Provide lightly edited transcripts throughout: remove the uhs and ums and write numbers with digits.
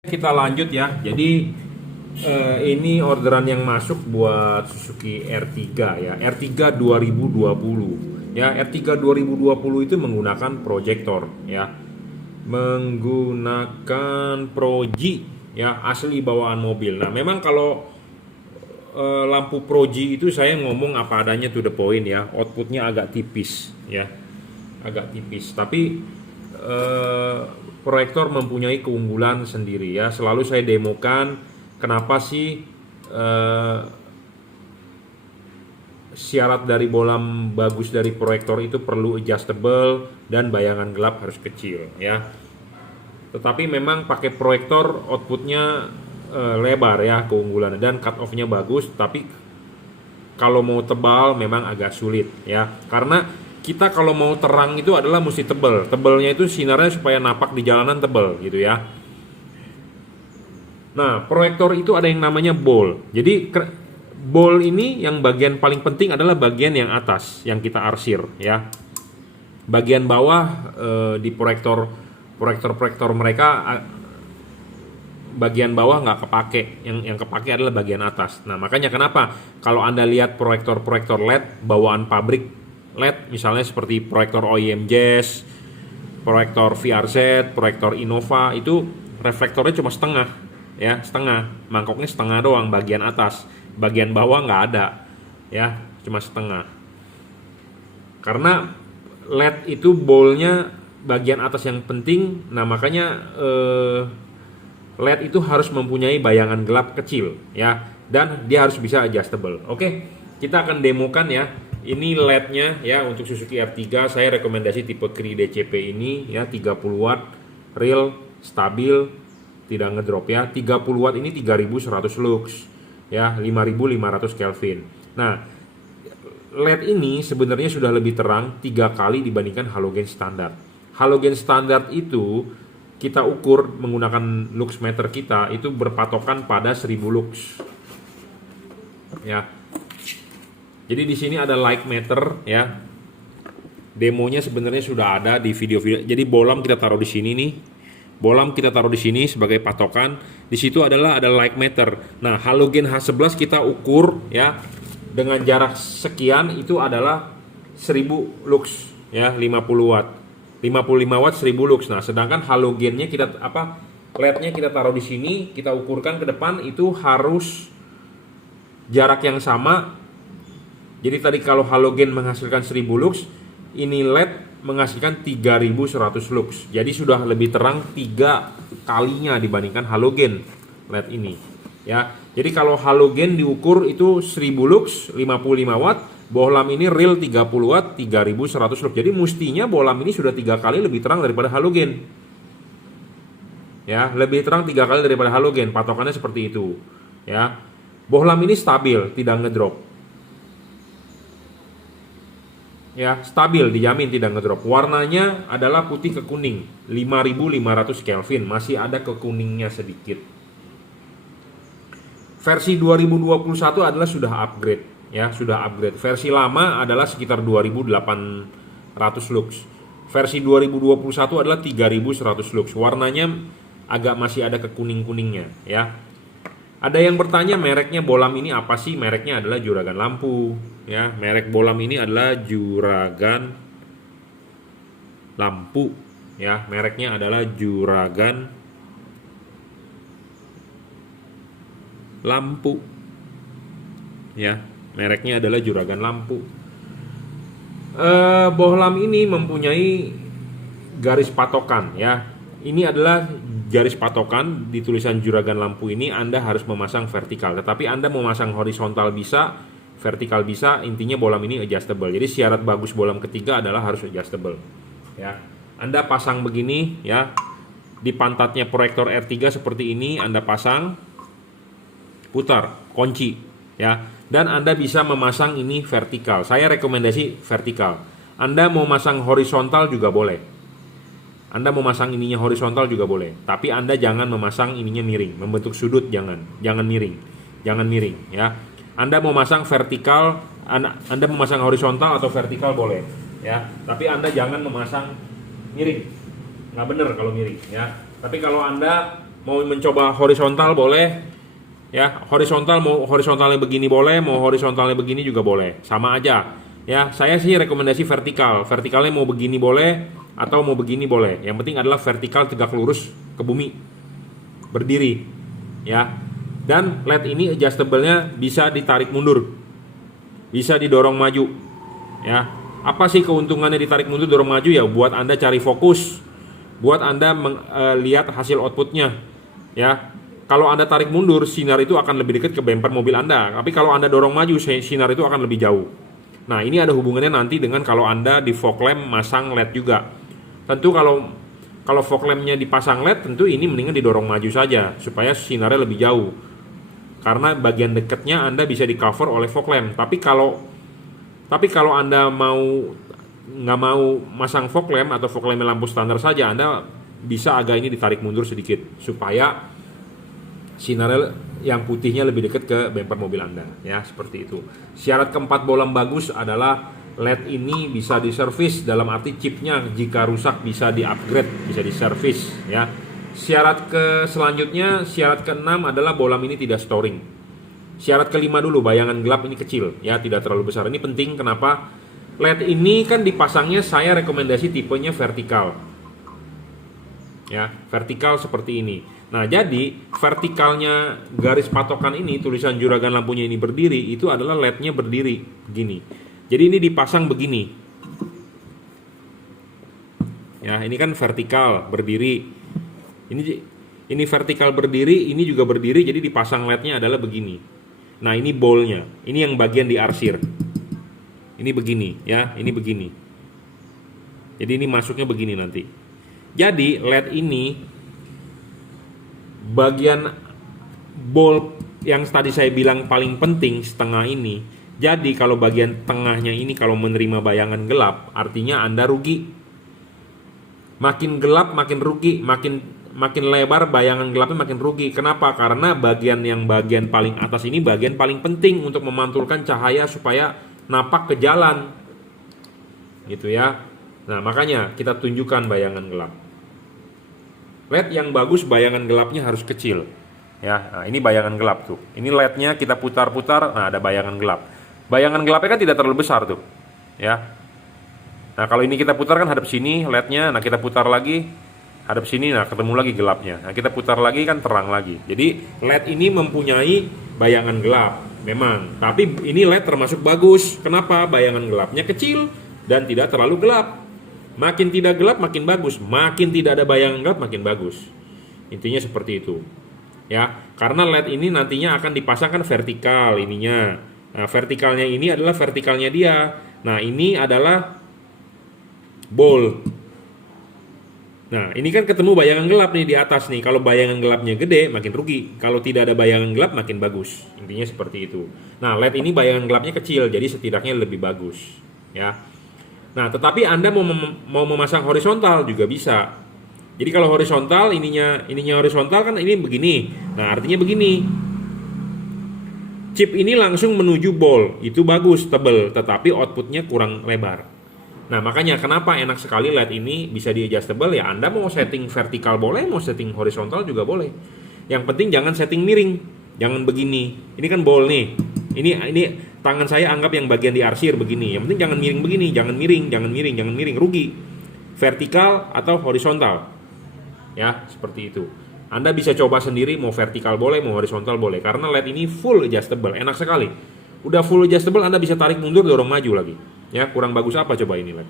Kita lanjut ya. Jadi ini orderan yang masuk buat Suzuki R3 ya. R3 2020 ya. R3 2020 itu menggunakan proyektor ya. Menggunakan Proji ya, asli bawaan mobil. Nah, memang kalau lampu Proji itu saya ngomong apa adanya to the point ya. Outputnya agak tipis ya. Agak tipis, tapi proyektor mempunyai keunggulan sendiri ya. Selalu saya demokan kenapa sih syarat dari bolam bagus dari proyektor itu perlu adjustable dan bayangan gelap harus kecil ya. Tetapi memang pakai proyektor outputnya lebar ya keunggulannya, dan cut off-nya bagus, tapi kalau mau tebal memang agak sulit ya. Karena kita kalau mau terang itu adalah mesti tebel. Tebelnya itu sinarnya supaya napak di jalanan tebel gitu ya. Nah, proyektor itu ada yang namanya bowl. Jadi bowl ini yang bagian paling penting adalah bagian yang atas yang kita arsir ya. Bagian bawah di proyektor mereka bagian bawah nggak kepake. Yang kepake adalah bagian atas. Nah, makanya kenapa kalau Anda lihat proyektor LED bawaan pabrik LED misalnya seperti proyektor OEM Jazz, proyektor VRZ, proyektor Innova, itu reflektornya cuma setengah ya, setengah, mangkoknya setengah doang bagian atas, bagian bawah nggak ada ya, cuma setengah. Karena LED itu bowlnya bagian atas yang penting. Nah, makanya LED itu harus mempunyai bayangan gelap kecil ya, dan dia harus bisa adjustable. Oke, kita akan demokan ya. Ini LED-nya ya untuk Suzuki R3. Saya rekomendasi tipe Kri DCP ini ya, 30 watt, real, stabil, tidak ngedrop ya. 30 watt ini 3100 lux ya, 5500 Kelvin. Nah, LED ini sebenarnya sudah lebih terang 3 kali dibandingkan halogen standar. Halogen standar itu kita ukur menggunakan lux meter kita itu berpatokan pada 1000 lux ya. Jadi di sini ada light meter ya. Demonya sebenarnya sudah ada di video-video. Jadi bolam kita taruh di sini nih. Bolam kita taruh di sini sebagai patokan. Di situ ada light meter. Nah, halogen H11 kita ukur ya dengan jarak sekian, itu adalah 1000 lux ya, 50 watt. 55 watt 1000 lux. Nah, sedangkan halogennya kita LED-nya kita taruh di sini, kita ukurkan ke depan itu harus jarak yang sama. Jadi tadi kalau halogen menghasilkan 1000 lux, ini LED menghasilkan 3100 lux. Jadi sudah lebih terang 3 kalinya dibandingkan halogen LED ini. Ya. Jadi kalau halogen diukur itu 1000 lux, 55 watt, bohlam ini real 30 watt, 3100 lux. Jadi mestinya bohlam ini sudah 3 kali lebih terang daripada halogen. Ya, lebih terang 3 kali daripada halogen. Patokannya seperti itu. Ya. Bohlam ini stabil, tidak ngedrop. Ya, stabil, dijamin tidak ngedrop. Warnanya adalah putih ke kuning, 5500 Kelvin, masih ada ke kuningnya sedikit. Versi 2021 adalah sudah upgrade ya, sudah upgrade. Versi lama adalah sekitar 2800 lux. Versi 2021 adalah 3100 lux. Warnanya agak masih ada ke kuning-kuningnya ya. Ada yang bertanya mereknya bolam ini apa sih? Mereknya adalah Juragan Lampu ya. Merek bolam ini adalah Juragan Lampu ya. Mereknya adalah Juragan Lampu ya. Mereknya adalah Juragan Lampu. Bohlam ini mempunyai garis patokan ya. Ini adalah garis patokan di tulisan Juragan Lampu ini. Anda harus memasang vertikal, tetapi Anda mau memasang horizontal bisa, vertikal bisa. Intinya bolam ini adjustable. Jadi syarat bagus bolam ketiga adalah harus adjustable ya. Anda pasang begini ya, di pantatnya proyektor R3 seperti ini. Anda pasang, putar, kunci ya, dan Anda bisa memasang ini vertikal. Saya rekomendasi vertikal. Anda mau masang horizontal juga boleh. Anda memasang ininya horizontal juga boleh, tapi Anda jangan memasang ininya miring, membentuk sudut, jangan miring, ya. Anda mau masang vertikal, Anda memasang horizontal atau vertikal boleh, ya. Tapi Anda jangan memasang miring, nggak bener kalau miring, ya. Tapi kalau Anda Mau mencoba horizontal boleh, ya. Horizontal mau horizontalnya begini boleh, mau horizontalnya begini juga boleh, sama aja. Ya, saya sih rekomendasi vertikal. Vertikalnya mau begini boleh atau mau begini boleh. Yang penting adalah vertikal tegak lurus ke bumi, berdiri, ya. Dan LED ini adjustable-nya bisa ditarik mundur, bisa didorong maju, ya. Apa sih keuntungannya ditarik mundur, dorong maju? Ya buat Anda cari fokus, buat Anda lihat hasil outputnya, ya. Kalau Anda tarik mundur, sinar itu akan lebih dekat ke bumper mobil Anda. Tapi kalau Anda dorong maju, sinar itu akan lebih jauh. Nah, ini ada hubungannya nanti dengan kalau Anda di fog lamp masang LED juga. Tentu kalau fog lampnya dipasang LED, tentu ini mendingan didorong maju saja supaya sinarnya lebih jauh. Karena bagian dekatnya Anda bisa di cover oleh fog lamp. Tapi kalau Anda nggak mau masang fog lamp atau fog lamp lampu standar saja, Anda bisa agak ini ditarik mundur sedikit supaya sinar yang putihnya lebih dekat ke bumper mobil Anda, ya, seperti itu. Syarat keempat bolam bagus adalah LED ini bisa diservis, dalam arti chipnya jika rusak bisa di-upgrade, bisa diservis, ya. Syarat selanjutnya, syarat keenam adalah bolam ini tidak storing. Syarat kelima dulu, bayangan gelap ini kecil, ya, tidak terlalu besar. Ini penting, kenapa? LED ini kan dipasangnya saya rekomendasi tipenya vertikal, ya, vertikal seperti ini. Nah, jadi vertikalnya garis patokan ini, tulisan juragan lampunya ini berdiri, itu adalah LED-nya berdiri begini. Jadi ini dipasang begini. Ya, ini kan vertikal berdiri. Ini vertikal berdiri, ini juga berdiri, jadi dipasang LED-nya adalah begini. Nah, ini bowl-nya. Ini yang bagian diarsir. Ini begini, ya, ini begini. Jadi ini masuknya begini nanti. Jadi LED ini bagian bowl yang tadi saya bilang paling penting setengah ini. Jadi kalau bagian tengahnya ini kalau menerima bayangan gelap, artinya Anda rugi. Makin gelap makin rugi, makin lebar bayangan gelapnya makin rugi. Kenapa? Karena bagian paling atas ini bagian paling penting untuk memantulkan cahaya supaya napak ke jalan. Gitu ya. Nah, makanya kita tunjukkan bayangan gelap. LED yang bagus bayangan gelapnya harus kecil, ya. Nah, ini bayangan gelap tuh. Ini LED-nya kita putar-putar, nah ada bayangan gelap. Bayangan gelapnya kan tidak terlalu besar tuh, ya. Nah, kalau ini kita putar kan hadap sini LED-nya, nah kita putar lagi hadap sini, nah ketemu lagi gelapnya. Nah, kita putar lagi kan terang lagi. Jadi LED ini mempunyai bayangan gelap, memang. Tapi ini LED termasuk bagus. Kenapa? Bayangan gelapnya kecil dan tidak terlalu gelap. Makin tidak gelap makin bagus, makin tidak ada bayangan gelap makin bagus. Intinya seperti itu, ya. Karena LED ini nantinya akan dipasangkan vertikal ininya. Nah, vertikalnya ini adalah vertikalnya dia. Nah, ini adalah bowl. Nah, ini kan ketemu bayangan gelap nih di atas nih. Kalau bayangan gelapnya gede makin rugi. Kalau tidak ada bayangan gelap makin bagus. Intinya seperti itu. Nah, LED ini bayangan gelapnya kecil, jadi setidaknya lebih bagus, ya. Nah, tetapi Anda mau memasang horizontal juga bisa. Jadi kalau horizontal ininya horizontal kan ini begini. Nah, artinya begini. Chip ini langsung menuju bowl. Itu bagus, tebal, tetapi outputnya kurang lebar. Nah, makanya kenapa enak sekali LED ini bisa di adjustable, ya. Anda mau setting vertikal boleh, mau setting horizontal juga boleh. Yang penting jangan setting miring. Jangan begini. Ini kan bowl nih. Ini tangan saya anggap yang bagian diarsir begini. Yang penting jangan miring begini, jangan miring, rugi. Vertikal atau horizontal. Ya, seperti itu. Anda bisa coba sendiri mau vertikal boleh, mau horizontal boleh, karena LED ini full adjustable, enak sekali. Udah full adjustable, Anda bisa tarik mundur, dorong maju lagi. Ya, kurang bagus apa coba ini LED.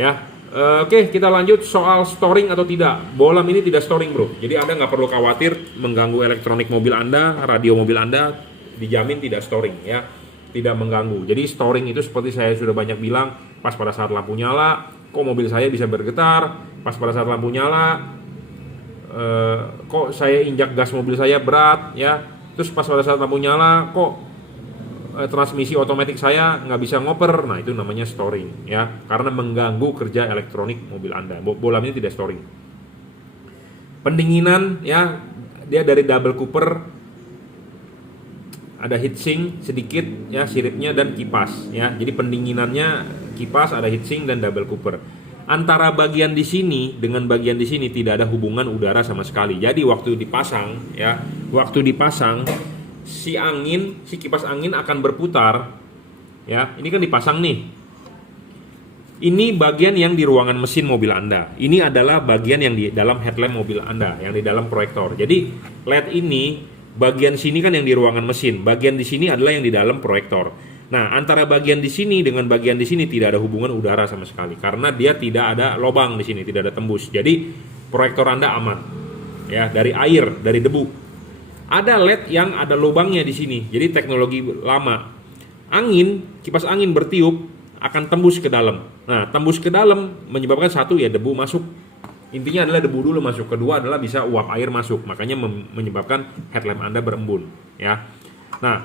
Ya. Oke, kita lanjut soal storing atau tidak. Bolam ini tidak storing, bro. Jadi Anda nggak perlu khawatir mengganggu elektronik mobil Anda, radio mobil Anda, dijamin tidak storing, ya, tidak mengganggu. Jadi storing itu seperti saya sudah banyak bilang, pas pada saat lampu nyala, kok mobil saya bisa bergetar, pas pada saat lampu nyala, kok saya injak gas mobil saya berat, ya, terus pas pada saat lampu nyala, kok transmisi otomatis saya nggak bisa ngoper. Nah, itu namanya storing, ya, karena mengganggu kerja elektronik mobil Anda. Bolam ini tidak storing. Pendinginan, ya, dia dari double cooper, ada heatsink sedikit, ya, siripnya dan kipas, ya. Jadi pendinginannya kipas, ada heatsink dan double cooper. antara bagian di sini dengan bagian di sini tidak ada hubungan udara sama sekali. Jadi waktu dipasang ya, waktu dipasang si kipas angin akan berputar ya. Ini kan dipasang nih. Ini bagian yang di ruangan mesin mobil Anda. Ini adalah bagian yang di dalam headlamp mobil Anda, yang di dalam proyektor. Jadi LED ini bagian sini kan yang di ruangan mesin, bagian di sini adalah yang di dalam proyektor. Nah, antara bagian di sini dengan bagian di sini tidak ada hubungan udara sama sekali karena dia tidak ada lubang di sini, tidak ada tembus. Jadi proyektor Anda aman. Ya, dari air, dari debu. Ada LED yang ada lubangnya di sini. Jadi teknologi lama. Kipas angin bertiup akan tembus ke dalam. Nah, tembus ke dalam menyebabkan satu ya debu masuk. Intinya adalah debu dulu masuk. Kedua adalah bisa uap air masuk. Makanya menyebabkan headlamp Anda berembun, ya. Nah,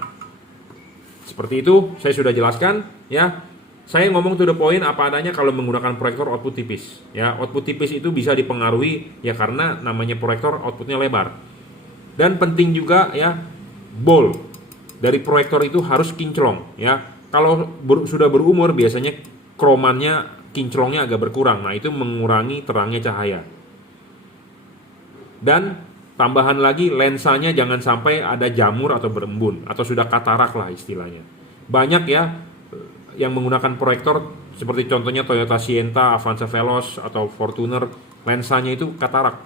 seperti itu saya sudah jelaskan, ya. Saya ngomong to the point apa adanya kalau menggunakan proyektor output tipis, ya. Output tipis itu bisa dipengaruhi ya karena namanya proyektor outputnya lebar. Dan penting juga ya, ball dari proyektor itu harus kinclong, ya. Kalau sudah berumur biasanya kromannya, kinclongnya agak berkurang. Nah, itu mengurangi terangnya cahaya. Dan tambahan lagi, lensanya jangan sampai ada jamur atau berembun atau sudah katarak lah istilahnya. Banyak ya yang menggunakan proyektor seperti contohnya Toyota Sienta, Avanza Veloz atau Fortuner, lensanya itu katarak.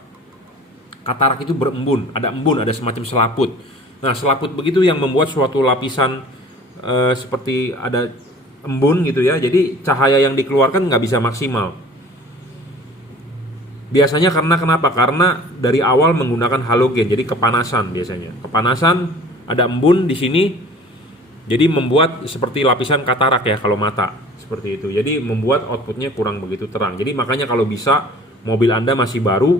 Katarak itu berembun, ada embun, ada semacam selaput. Nah, selaput begitu yang membuat suatu lapisan seperti ada embun gitu ya, jadi cahaya yang dikeluarkan nggak bisa maksimal. Biasanya karena kenapa? Karena dari awal menggunakan halogen, jadi kepanasan biasanya. Kepanasan, ada embun di sini, jadi membuat seperti lapisan katarak ya kalau mata, seperti itu. Jadi membuat outputnya kurang begitu terang. Jadi makanya kalau bisa mobil Anda masih baru,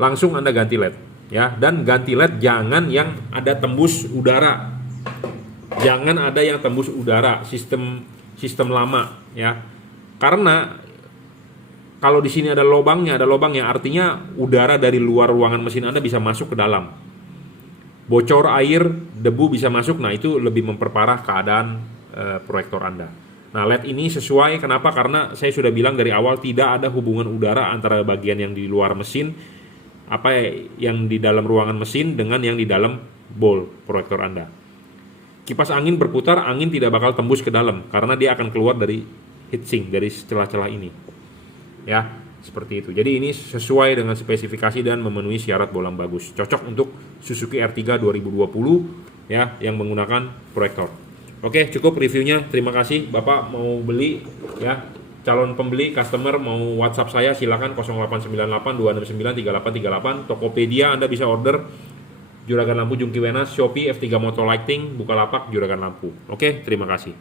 langsung Anda ganti LED ya, dan ganti LED jangan yang ada tembus udara. Jangan ada yang tembus udara, sistem lama ya. Karena kalau di sini ada lubangnya artinya udara dari luar ruangan mesin Anda bisa masuk ke dalam. Bocor air, debu bisa masuk. Nah, itu lebih memperparah keadaan proyektor Anda. Nah, LED ini sesuai kenapa? Karena saya sudah bilang dari awal tidak ada hubungan udara antara bagian yang di luar mesin, yang di dalam ruangan mesin dengan yang di dalam bowl proyektor Anda. Kipas angin berputar, angin tidak bakal tembus ke dalam karena dia akan keluar dari heatsink, dari celah-celah ini. Ya, seperti itu. Jadi ini sesuai dengan spesifikasi dan memenuhi syarat bolam bagus. Cocok untuk Suzuki R3 2020 ya, yang menggunakan proyektor. Oke, cukup reviewnya. Terima kasih. Bapak mau beli ya, calon pembeli, customer mau WhatsApp saya silakan 0898 269 3838. Tokopedia Anda bisa order Juragan Lampu Jungki Wenas, Shopee F3 Motor Lighting, Bukalapak Juragan Lampu. Oke, terima kasih.